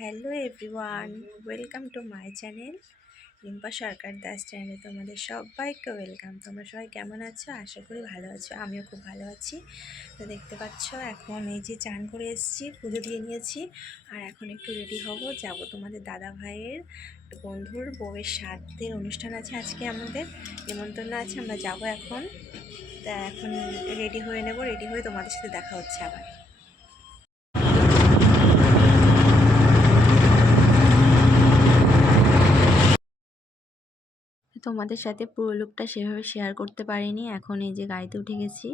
Hello everyone, welcome to my channel Rimpa Sarkar Das চ্যানেলে তোমাদের সবাইকে ওয়েলকাম। তোমরা সবাই কেমন আছো? আশা করি ভালো আছো। আমিও খুব ভালো আছি। তো দেখতে পাচ্ছ এখন এই যে চান করে এসেছি, পুজো দিয়ে নিয়েছি, আর এখন একটু রেডি হব, যাব তোমাদের দাদা ভাইয়ের বন্ধুর বউয়ের শ্রাদ্ধের অনুষ্ঠান আছে আজকে, আমাদের নিমন্ত্রণ আছে, আমরা যাব এখন। তা এখন রেডি হয়ে নেব, রেডি হয়ে তোমাদের সাথে দেখা হচ্ছে আবার। তোমাদের সাথে পুরো লুকটা সেভাবে শেয়ার করতে পারিনি। এখন এই যে গাড়িতে উঠে গেছি,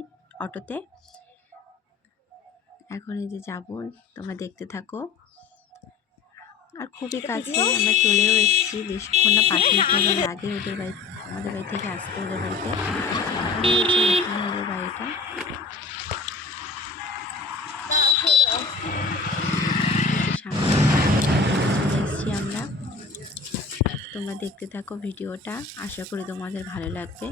অটোতে। এখন এই যে যাব, তোমরা দেখতে থাকো। আর খুবই কাছে, আমরা চলেও এসেছি, বেশিক্ষণ না, 5 মিনিট মতো লাগে ওদের বাড়ি, আমাদের বাড়ি থেকে আসতে ওদের বাড়িতে। এখানে ওদের বাড়িটা। সামনে চলে এসেছি আমরা। তোমরা দেখতে থাকো ভিডিওটা, আশা করি তোমাদের ভালো লাগবে।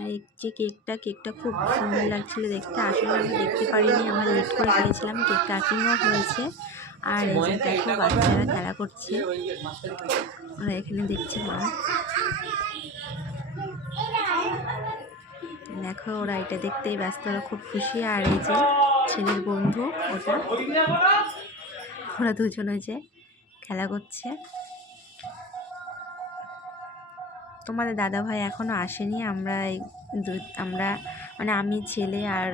আর এই যে কেকটা খুব সুন্দর লাগছিল দেখতে। আসলে আমি দেখতে পারিনি, আমরা লেট করে গিয়েছিলাম। কেক কাটিংও হয়েছে। আর এই যে দেখো, বাচ্চারা খেলা করছে, ওরা এখানে দেখছে মা। দেখো ওরা এটা দেখতেই ব্যস্ত, ওরা খুব খুশি। আর এই যে ছেলের বন্ধু, ওরা দুজন ওই যে খেলা করছে। তোমাদের দাদা ভাই এখনো আসেনি। আমরা মানে আমি, ছেলে আর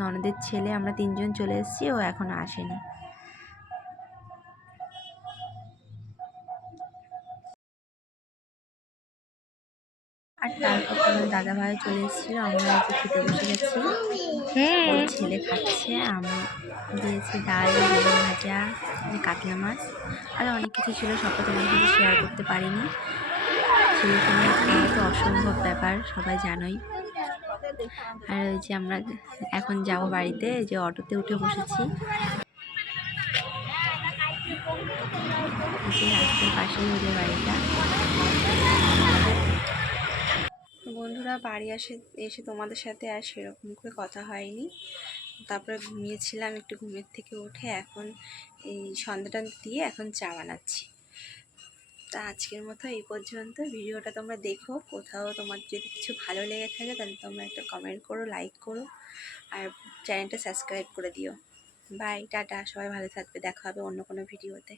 ননদের ছেলে, আমরা 3 জন চলে এসেছি, ও এখনো আসেনি। আর তারপর তোমাদের দাদা ভাই চলে এসেছিল, আমরা এই যে খেতে বসে গেছি। ওর ছেলে খাচ্ছে, আমি দিয়েছি ডাল, বেগুন ভাজা, কাতলা মাছ, আর অনেক কিছু ছিল, সবটা তোমাদের সাথে শেয়ার করতে পারিনি। ছেলেকে নিয়ে খাওয়া তো অসম্ভব ব্যাপার, সবাই জানোই। আর ওই যে আমরা এখন যাব বাড়িতে, এই যে অটোতে উঠে বসেছি। রাস্তার পাশেই ওদের বাড়িটা। বন্ধুরা, বাড়ি এসে তোমাদের সাথে আর সেরকম করে কথা হয়নি। তারপরে ঘুমিয়েছিলাম, একটু ঘুমের থেকে উঠে এখন এই সন্ধ্যাটা দিয়ে এখন চা বানাচ্ছি। তা আজকের মতো এই পর্যন্ত। ভিডিওটা তোমরা দেখো, কোথাও তোমার যদি কিছু ভালো লেগে থাকে তাহলে তোমরা একটা কমেন্ট করো, লাইক করো, আর চ্যানেলটা সাবস্ক্রাইব করে দিও। বাই, টাটা, সবাই ভালো থাকবে, দেখা হবে অন্য কোনো ভিডিওতে।